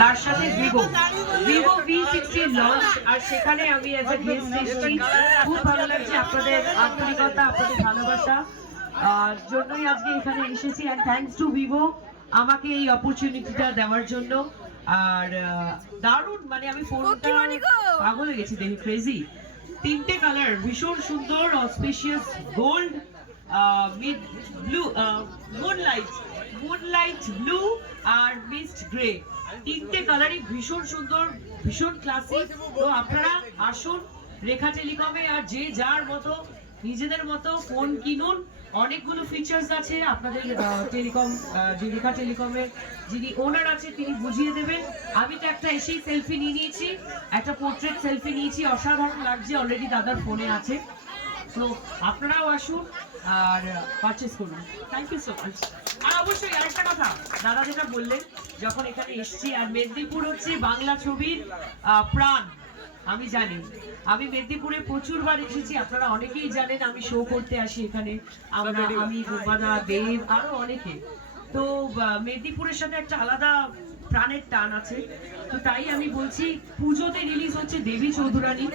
তার সাথে Vivo V60 launch, আর সেখানে আমি অ্যাজ এ গেস্ট এসেছি। খুব ভালো লাগছে আপনাদের আন্তরিকতা, আপনাদের ভালোবাসা জন্যই আজকে এখানে এসেছি। অ্যান্ড থ্যাঙ্কস টু ভিভো আমাকে এই অপরচুনিটিটা দেওয়ার জন্য। আর দারুণ, মানে আমি ফোনটা পাগল হয়ে গেছি দেখি, ক্রেজি। তিনটে কালার ভীষণ সুন্দর, auspicious gold, mid blue, moonlight blue আর মিস্ট গ্রে, তিনটে কালারই ভীষণ সুন্দর, ভীষণ ক্লাসিক। তো আপনারা আসুন রেখা টেলিকমে, আর যে যার মতো নিজেদের মতো ফোন কিনুন। অনেকগুলো ফিচার্স আছে আপনাদের টেলিকম, যে রেখা টেলিকমের যিনি ওনার আছে তিনি বুঝিয়ে দেবেন। আমি তো একটা এসেই সেলফি নিয়ে নিয়েছি, একটা পোর্ট্রেট সেলফি নিয়েছি, অসাধারণ লাগছে, অলরেডি দাদার ফোনে আছে। তো আপনারাও আসুন আর পারচেস করুন। Thank you so much. আর অবশ্যই আরেকটা কথা, দাদা যেটা বললেন, যখন এখানে এসছি, আর মেদিনীপুর হচ্ছে বাংলা ছবির প্রাণ, আমি জানি। আমি মেদিনীপুরে প্রচুর বার এসেছি, আপনারা অনেকেই জানেন আমি শো করতে আসি এখানে, আমি গোপাদা, দেব, আরো অনেকে। তো মেদিনীপুরের সাথে একটা আলাদা প্রাণের টান আছে। তো তাই আমি বলছি, পুজোতে রিলিজ হচ্ছে দেবী চৌধুরানী,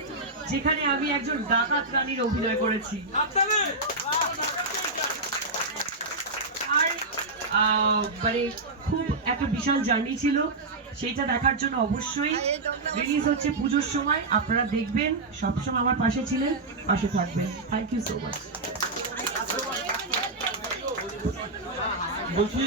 যেখানে আমি একজন ডাকাত রানীর অভিনয় করেছি। আর মানে খুব একটা বিশাল জার্নি ছিল, সেইটা দেখার জন্য অবশ্যই রিলিজ হচ্ছে পুজোর সময়। আপনারা দেখবেন, সবসময় আমার পাশে ছিলেন, পাশে থাকবেন। Thank you so much. বলছি